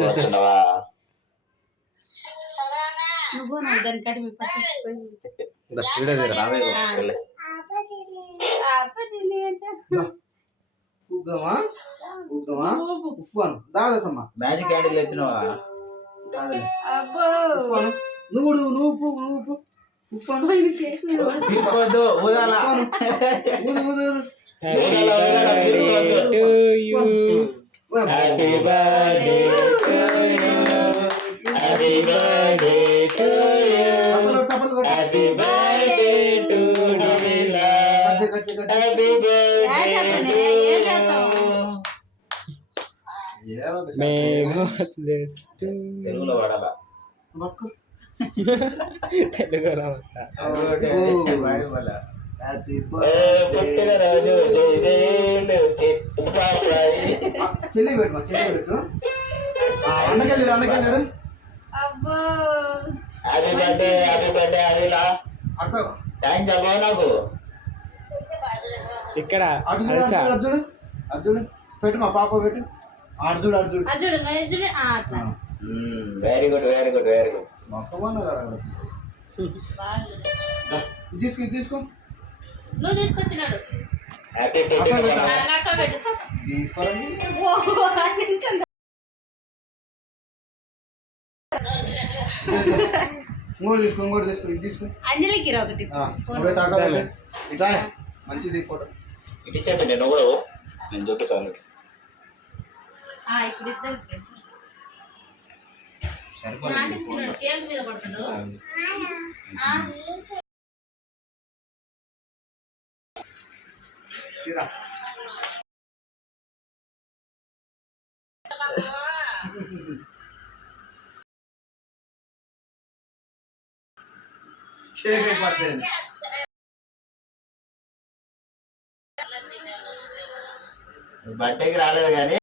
కూర్చున్నావా? నువ్వు దాని కట్టి మీ పట్టించుకోవాలి. మ్యాజిక్ క్యాండిల్ తెచ్చినావా? తీసుకోవద్దు, ఊదాలా? Happy birthday to you, happy birthday to you, happy birthday to Neela, happy birthday. తెలుగులో వాడాలా? తెలుగులో పుట్టినరోజు చెల్లి పెట్టు, మా చెల్లి పెట్టు. అన్నకెళ్ళాడు, అన్నకెళ్ళాడు. హ్యాపీ బర్త్డే, హ్యాపీ బర్త్డే అదిలా. అక్క థ్యాంక్స్ చెప్పవా నాకు? ఇక్కడ అర్జుడు అర్జుడు పెట్టు, మా పాప పెట్టు. అర్జుడు అర్జుడు very good, very good, very good. మొత్తం తీసుకో, తీసుకో. నువ్వు తీసుకొచ్చినాడు హ్యాపీ తీసుకోరండి. ఇంకోటి తీసుకో, ఇంకోటి తీసుకో, ఇది తీసుకో. అంజలికి ఒకటి ఇట్లా మంచిది ఫోటో. ఇటు ఇచ్చేది నేను కూడా నేను చూపిస్తాను. ఇప్పుడు ఇద్దరు మీద పడతాడు. బర్త్డేకి రాలేదు కానీ